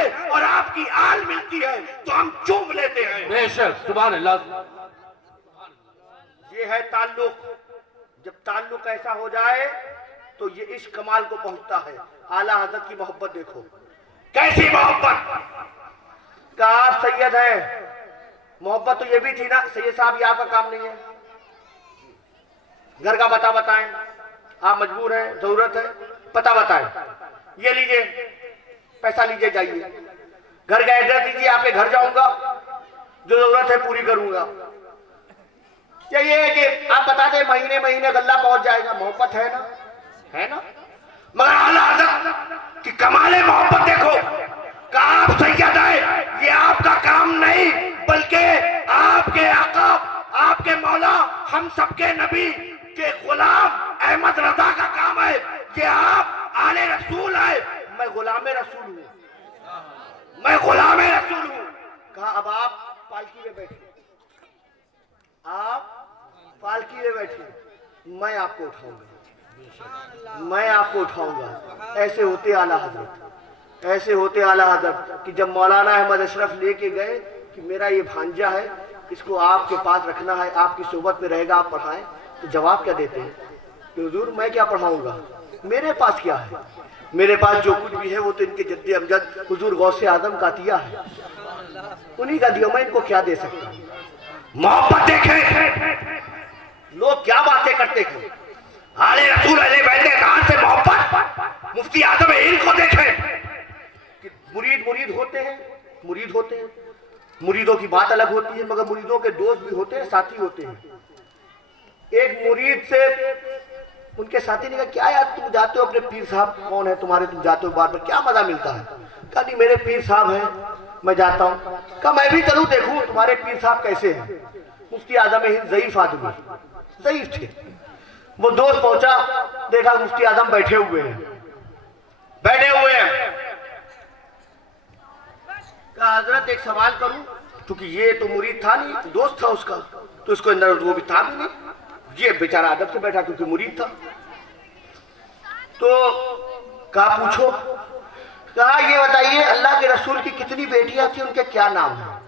है और आपकी आल मिलती है तो हम चूम लेते हैं। बेशक, सुभान अल्लाह। ये है ताल्लुक। जब ताल्लुक ऐसा हो जाए तो ये इश्क कमाल को पहुंचता है। आला हजरत की मोहब्बत देखो, कैसी मोहब्बत। का आप सैयद है, मोहब्बत तो ये भी थी ना, सैयद साहब ये आपका काम नहीं है, घर का पता बताएं, आप मजबूर हैं, जरूरत है, पता बताएं, ये लीजिए पैसा लीजिए, जाइए, घर का एड्रेस दीजिए, आपके घर जाऊंगा, जो जरूरत है पूरी करूंगा। या ये है कि आप बता दें महीने महीने गल्ला पहुंच जाएगा। मोहब्बत है ना, है ना। मगर आला हज़रत की कमाले मोहब्बत देखो, का आप सैयद है, ये आपका काम नहीं बल्कि आपके आका, आपके मौला, हम सबके नबी के गुलाम अहमद रजा का काम है। ये आप आले रसूल है, मैं गुलाम रसूल हूँ, मैं गुलाम रसूल हूँ। कहा अब आप पालकी में बैठे, आप पालकी में बैठे, मैं आपको उठाऊंगा, मैं आपको उठाऊंगा। ऐसे होते आला हजरत, ऐसे होते आला हजरत कि जब मौलाना अहमद अशरफ लेके गए कि मेरा ये भांजा है, इसको आपके पास रखना है, आपकी सोबत में रहेगा, आप पढ़ाएं, तो जवाब क्या देते हैं कि हुजूर मैं क्या पढ़ाऊंगा, मेरे पास क्या है, मेरे पास जो कुछ भी है वो तो इनके जद्दे अमजद हुजूर गौसे आजम का दिया है, उन्हीं का दिया, मैं इनको क्या दे सकता हूँ। मोहब्बत देखे लोग क्या बातें करते हैं, आले रसूल अहले बैत कहां से मोहब्बत। मुफ्ती आजम इनको देखे कि मुरीद मुरीद होते हैं, मुरीद होते हैं, मुरीदों की बात अलग होती है, मगर मुरीदों के दोस्त भी होते हैं, साथी होते हैं। एक मुरीद से उनके साथी ने कहा क्या यार तुम जाते हो, अपने पीर साहब कौन है तुम्हारे, तुम जाते हो बार बार, क्या मजा मिलता है। कहा नहीं मेरे पीर साहब हैं, मैं जाता हूँ। कहा मैं भी चलूं देखूं तुम्हारे पीर साहब कैसे हैं। मुफ्ती आजम हिंद ज़ईफ आदमी, ज़ईफ थे। वो दोस्त पहुंचा, देखा मुफ्ती आजम बैठे हुए हैं, बैठे हुए हैं। कहा हजरत एक सवाल करूं, क्योंकि ये तो मुरीद था नहीं, दोस्त था उसका, तो उसको अंदर वो भी था भी नहीं, ये बेचारा अदब से बैठा क्योंकि मुरीद था। तो कहा पूछो। कहा ये बताइए अल्लाह के रसूल की कितनी बेटियां थी, उनके क्या नाम है।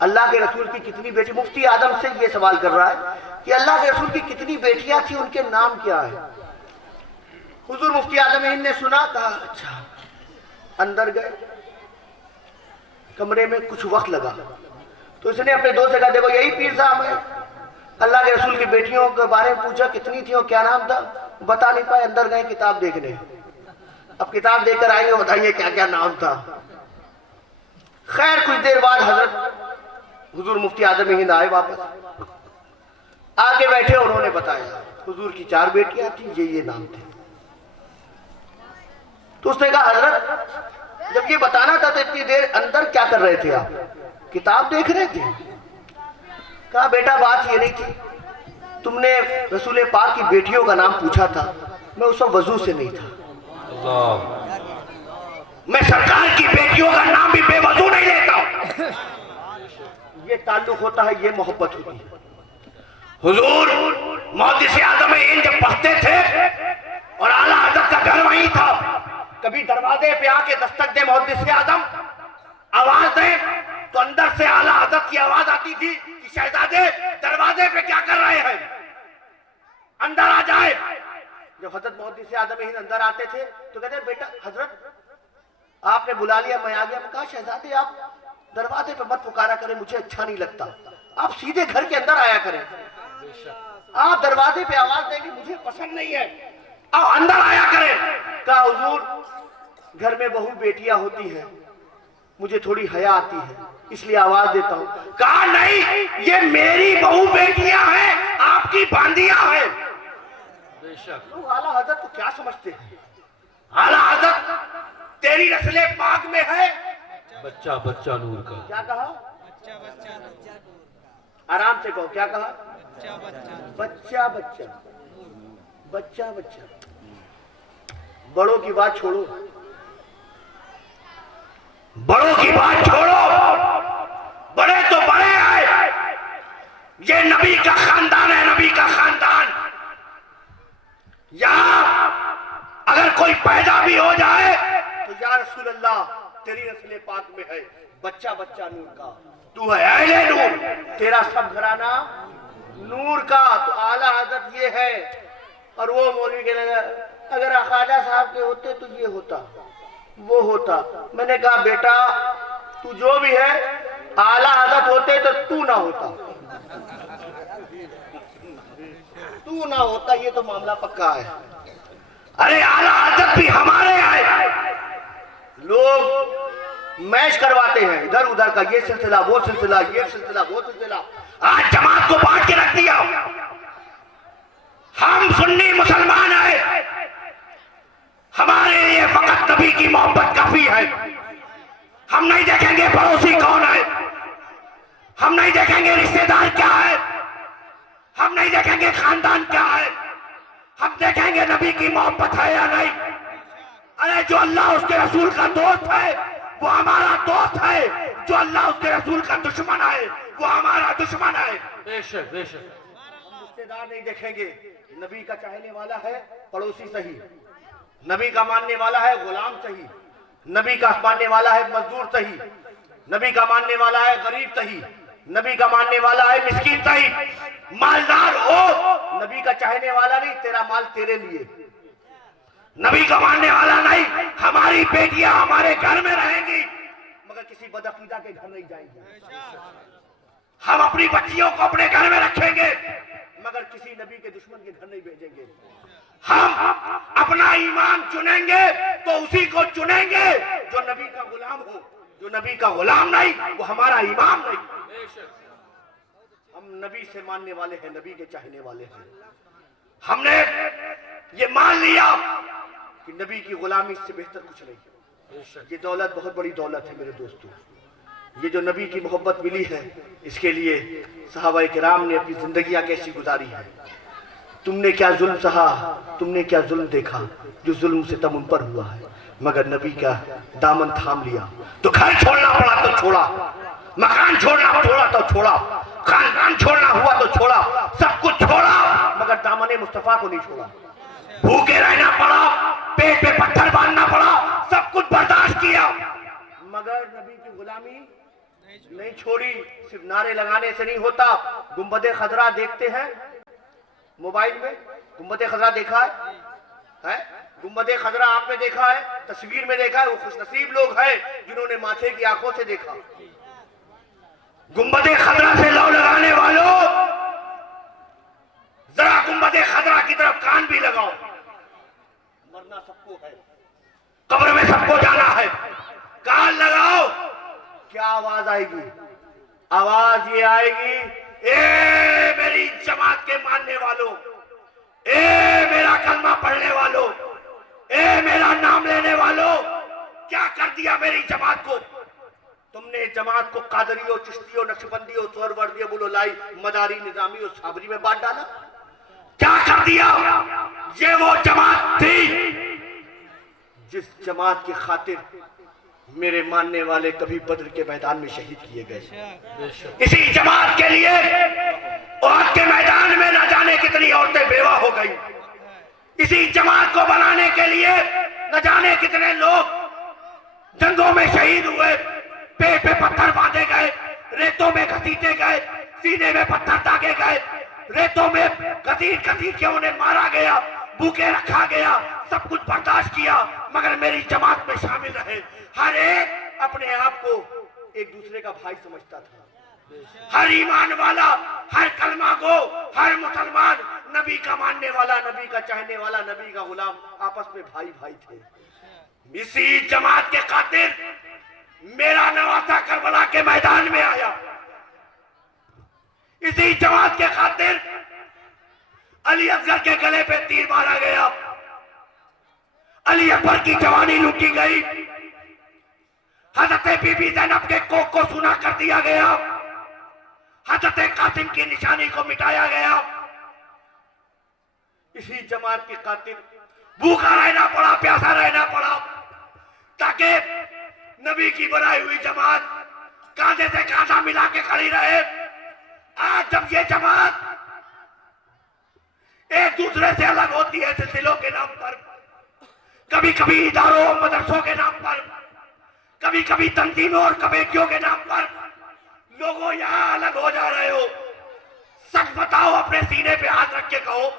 अल्लाह के रसूल की कितनी बेटी, मुफ्ती आदम से ये सवाल कर रहा है कि अल्लाह के रसूल की कितनी बेटियां थी, उनके नाम क्या है। हुजूर मुफ्ती आदम हिंद ने सुना, कहा अच्छा। अंदर गए, कमरे में कुछ वक्त लगा, तो इसने अपने दोस्त से कहा देखो यही पीर साहब है। अल्लाह के रसूल की बेटियों के बारे में पूछा कितनी थी और क्या नाम था, बता नहीं पाए। अंदर गए किताब देखने, अब किताब देखकर आएंगे, बताइए क्या क्या नाम था। खैर कुछ देर बाद हजरत हुजूर मुफ्ती आजम हिंद आए, वापस आके बैठे, उन्होंने बताया हुजूर की 4 बेटियां थी, ये नाम थे। तो उसने कहा हजरत जब ये बताना था तो इतनी देर अंदर क्या कर रहे थे आप, किताब देख रहे थे। कहा बेटा बात ये नहीं थी, तुमने रसूल पाक की बेटियों का नाम पूछा था, मैं उस वक्त वजू से नहीं था। मैं सरकार की बेटियों का नाम भी बेवजू नहीं लेता। ये ताल्लुक होता है, ये मोहब्बत होती है। हुजूर मुहद्दिस आज़म हिंद जब पढ़ते थे और आला हज़रत का घर वहीं था, कभी दरवाजे पे आके दस्तक दे मुहद्दिस आज़म, आवाज दे तो अंदर से आला हज़रत की आवाज आती थी कि शहजादे दरवाजे पे क्या कर रहे हैं, अंदर आ जाए। जब हज़रत मुहद्दिस आज़म हिंद अंदर आते थे तो कहते बेटा हजरत आपने बुला लिया, मैं आ गया। मैं कहा शहजादे आप दरवाजे पे मत पुकारा करें, मुझे अच्छा नहीं लगता, आप सीधे घर के अंदर आया करें, आप दरवाजे पे आवाज देंगे मुझे पसंद नहीं है, आप अंदर आया करें। कहा हुजूर घर में बहू बेटियां होती हैं, मुझे थोड़ी हया आती है इसलिए आवाज देता हूं। कहा नहीं ये मेरी बहू बेटियां हैं, आपकी बांदियां हैं। लोग आला हजरत को क्या समझते हैं, आला हजरत तेरी रस्ले पाक में है बच्चा बच्चा नूर का। क्या कहा, आराम से कहो, क्या कहा, बच्चा बच्चा बच्चा बच्चा। बड़ों की बात छोड़ो, बड़ों की बात छोड़ो, बड़े तो बड़े हैं, ये नबी का खानदान है, नबी का खानदान। यहां अगर कोई पैदा भी हो जाए तो या रसूल अल्लाह, तेरी नस्ल पाक में है बच्चा बच्चा नूर का, तू है अहले नूर, तेरा सब घराना नूर का। तो आला हजरत ये है। और वो मौलवी के लगा अगर ख्वाजा साहब के होते तो ये होता वो होता। मैंने कहा बेटा तू जो भी है, आला हजरत होते तो तू ना होता, तू ना होता, ये तो मामला पक्का है। अरे आला हजरत भी हमारे आए, लोग मैच करवाते हैं इधर उधर का, ये सिलसिला वो सिलसिला, ये सिलसिला वो सिलसिला। आज जमात को बांट के रख दिया। हम सुन्नी मुसलमान हैं, हमारे लिए फकत नबी की मोहब्बत काफी है। हम नहीं देखेंगे पड़ोसी कौन है, हम नहीं देखेंगे रिश्तेदार क्या है, हम नहीं देखेंगे खानदान क्या है, हम देखेंगे नबी की मोहब्बत है या नहीं। अरे जो अल्लाह उसके रसूल का दोस्त है वो हमारा दोस्त है, जो अल्लाह उसके रसूल का दुश्मन है वो हमारा दुश्मन है। बेशक बेशक। हम रिश्तेदार नहीं देखेंगे, नबी का चाहने वाला है पड़ोसी सही, नबी का मानने वाला है गुलाम सही, नबी का मानने वाला है मजदूर सही, नबी का मानने वाला है गरीब सही, नबी का मानने वाला है मिस्कीन सही। मालदार हो, नबी का चाहने वाला नहीं, तेरा माल तेरे लिए। नबी का मानने वाला नहीं, हमारी बेटियां हमारे घर में रहेंगी मगर किसी बदअकीदा के घर नहीं जाएंगी। हम अपनी बच्चियों को अपने घर में रखेंगे मगर किसी नबी के दुश्मन के घर नहीं भेजेंगे। हम अपना ईमान चुनेंगे तो उसी को चुनेंगे जो नबी का गुलाम हो, जो नबी का गुलाम नहीं वो हमारा इमाम नहीं। हम नबी से मानने वाले हैं, नबी के चाहने वाले हैं। हमने ये मान लिया कि नबी की गुलामी से बेहतर कुछ नहीं। ये दौलत बहुत बड़ी दौलत है मेरे दोस्तों। ये जो नबी की मोहब्बत मिली है, इसके लिए सहाबा किराम ने अपनी जिंदगियां कैसी गुजारी है। तुमने क्या जुल्म सहा, तुमने क्या जुल्म देखा, जो जुल्म से तम उन पर हुआ है, मगर नबी का दामन थाम लिया। तो घर छोड़ना पड़ा तो छोड़ा, मकान छोड़ना छोड़ा तो छोड़ा, खानदान छोड़ना हुआ तो छोड़ा, सब कुछ छोड़ा मगर दामन मुस्तफा को नहीं छोड़ा। भूखे रहना पड़ा, पेट पे पत्थर बांधना पड़ा, सब कुछ बर्दाश्त किया मगर नबी की गुलामी नहीं छोड़ी। सिर्फ नारे लगाने से नहीं होता। गुंबदे खजरा देखते हैं मोबाइल में, गुंबदे खजरा देखा है? गुंबदे खजरा आपने देखा है, तस्वीर में देखा है? वो खुशनसीब लोग हैं जिन्होंने माथे की आंखों से देखा। गुंबदे खजरा से लौ लगाने वालों, जरा गुंबदे खजरा की तरफ कान भी लगाओ। मरना सबको है, कब्र में सबको जाना है, कान लगाओ। क्या आवाज आएगी? आवाज ये आएगी, ए मेरी जमात के मानने वालों, ए मेरा कलमा पढ़ने वालों, ए मेरा नाम लेने वालों, क्या कर दिया मेरी जमात को? तुमने जमात को कादरियों, चिश्तियों, नक्शबंदियों, सोहरवर्दियों, बुलोलाई, मदारी, निजामी और साबरी में बांट डाला। क्या कर दिया? ये वो जमात थी जिस जमात की खातिर मेरे मानने वाले कभी बद्र के मैदान में शहीद किए गए। इसी जमात के लिए उहद के मैदान में न जाने कितनी औरतें बेवा हो गई। इसी जमात को बनाने के लिए न जाने कितने लोग जंगों में शहीद हुए, पेट पे पत्थर बांधे गए, रेतों में घसीटे गए, सीने में पत्थर दागे गए, रेतों में घसीट घसीट के उन्हें मारा गया, भूखे रखा गया, सब कुछ बर्दाश्त किया मगर मेरी जमात में शामिल रहे। हर एक अपने आप को एक दूसरे का भाई समझता था। हर ईमान वाला, हर कलमा गो, हर मुसलमान, नबी का मानने वाला, नबी का चाहने वाला, नबी का गुलाम आपस में भाई भाई थे। इसी जमात के खातिर मेरा नवासा करबला के मैदान में आया। इसी जमात के खातिर अली असगर के गले पे तीर मारा गया, अली अकबर की जवानी लूटी गई, हजरत बीबी ज़ैनब के कोख को सुना कर दिया गया, हजरत कासिम की निशानी को मिटाया गया। इसी जमात की खातिर भूखा रहना पड़ा, प्यासा रहना पड़ा ताकि नबी की बनाई हुई जमात कांधे से कांधा मिला के खड़ी रहे। आज जब ये जमात एक दूसरे से अलग होती है सिलसिलों के नाम पर, कभी कभी इदारों मदरसों के नाम पर, कभी कभी तंजीमों और कमेटियों के नाम पर लोगों यहाँ अलग हो जा रहे हो। सच बताओ, अपने सीने पे हाथ रख के कहो,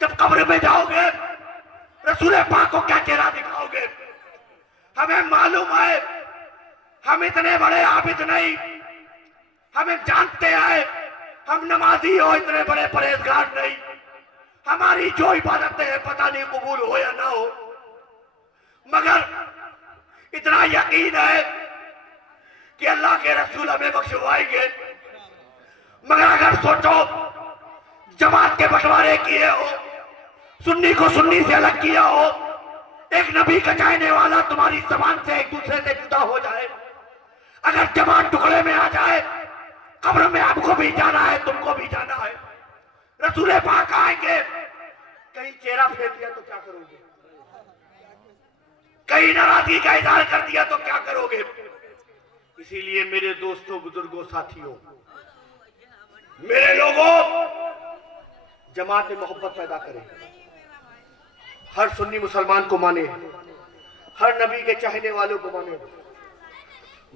जब कब्र में जाओगे रसूल पाक को क्या चेहरा दिखाओगे? हमें मालूम है हम इतने बड़े आबिद नहीं, हमें जानते हैं हम नमाजी हो, इतने बड़े परहेजगार नहीं। हमारी जो इबादतें हैं पता नहीं कबूल हो या ना हो, मगर इतना यकीन है कि अल्लाह के रसूल हमें बख्शवाएंगे। मगर अगर सोचो जमात के बंटवारे किए हो, सुन्नी को सुन्नी से अलग किया हो, एक नबी का चाहने वाला तुम्हारी जबान से एक दूसरे से जुदा हो जाए, अगर जमात टुकड़े में आ जाए, कब्र में आपको भी जाना है, तुमको भी जाना है, रसूल पाक आएंगे, कहीं चेहरा फेर दिया तो क्या करोगे? कहीं नाराजगी का इजहार कर दिया तो क्या करोगे? इसीलिए मेरे दोस्तों, बुजुर्गों, साथियों, मेरे लोगों, जमात में मोहब्बत पैदा करें, हर सुन्नी मुसलमान को माने, हर नबी के चाहने वालों को माने।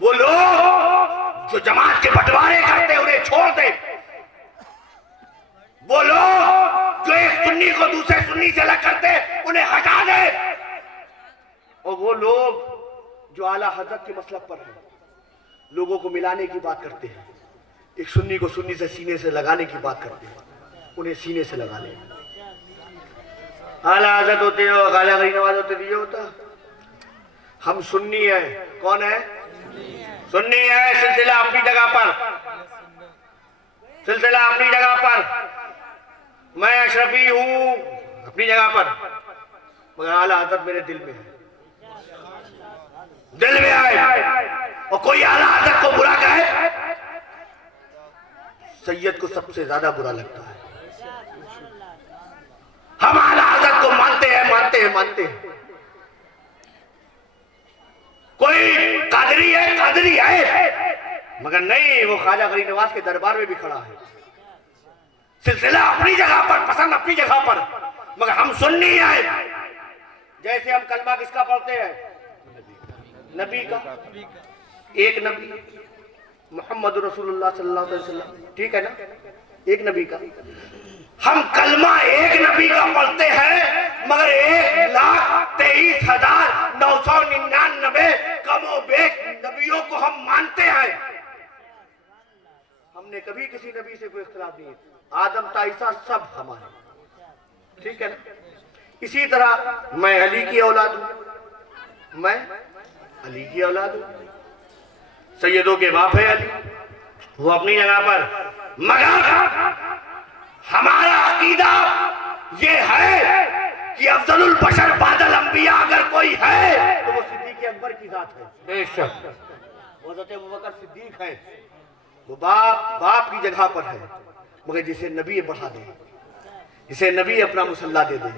वो लोग जो जमात के बंटवारे करते उन्हें छोड़ दे, वो लोग जो एक सुन्नी को दूसरे सुन्नी से अलग करते उन्हें हटा दे, और वो लोग जो आला हजरत के मसलब पर हैं, लोगों को मिलाने की बात करते हैं, एक सुन्नी को सुन्नी से सीने से लगाने की बात करते हैं, उन्हें सीने से लगा ले। आला हजरत होते हो, गाला गरी नवाज होते भी होता। हम सुन्नी है, कौन है? सुन्नी है, सिलसिला अपनी जगह पर, सिलसिला अपनी जगह पर, मैं अशरफी हूं अपनी जगह पर, मगर आला हजरत मेरे दिल में है, दिल में आए। और कोई आला हजरत को बुरा कहे, सैयद को सबसे ज्यादा बुरा लगता है। हम आला हजरत को मानते हैं, मानते हैं, मानते हैं। कोई कादरी है, कादरी है, मगर नहीं, वो ख्वाजा गरीब नवाज के दरबार में भी खड़ा है। सिलसिला अपनी जगह पर, पसंद अपनी जगह पर, मगर हम सुन्नी हैं। जैसे हम कलमा किसका पढ़ते हैं? नबी का, एक नबी मोहम्मद रसूलुल्लाह सल्लल्लाहु अलैहि वसल्लम, ठीक है ना, एक नबी का। हम कलमा एक नबी का पढ़ते हैं, मगर 1,23,999 कमो बेश नबियों को हम मानते हैं। हमने कभी किसी नबी से कोई इख्तिलाफ नहीं है, आदम ताईसा सब हमारे, ठीक है ना। इसी तरह मैं अली की औलाद हूं, मैं अली की औलाद हूं, सैयदों के बाप है अली, वो अपनी जगह पर, मगर हमारा अकीदा ये है कि अफजलुल बशर बादल अंबिया अगर कोई है तो वो सिद्दीक अकबर की जात है। बेशक वो हज़रत अबू बकर सिद्दीक है, वो बाप की जगह पर है, मगर जिसे नबी बढ़ा दे, जिसे नबी अपना मुसल्ला दे दे,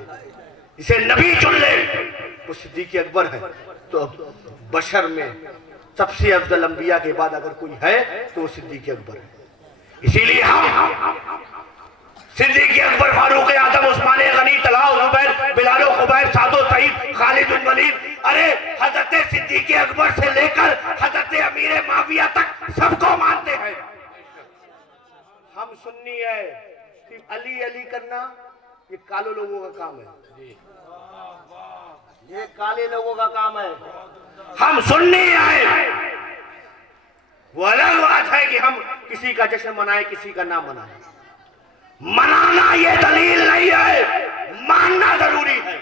जिसे नबी चुन ले, वो सिद्दीक अकबर है। तो बशर में सबसे अफजल अंबिया के बाद अगर कोई है तो वो सिद्दीक अकबर है। इसीलिए हम सिद्दीक अकबर, फारूक आजम, उस्मान गनी, तलहा, जुबैर, बिलाल, खुबैब, सादो, सईद, खालिद बिन वलीद, अरे हजरत सिद्दीक अकबर से लेकर हजरत अमीर माविया तक सबको मानते हैं। हम सुन्नी है, सिर्फ अली अली करना ये काले लोगों का काम है, ये काले लोगों का काम है। हम सुन्नी है, वो अलग बात है कि हम किसी का जश्न मनाए, किसी का ना मनाए। मनाना ये दलील नहीं है, मानना जरूरी है।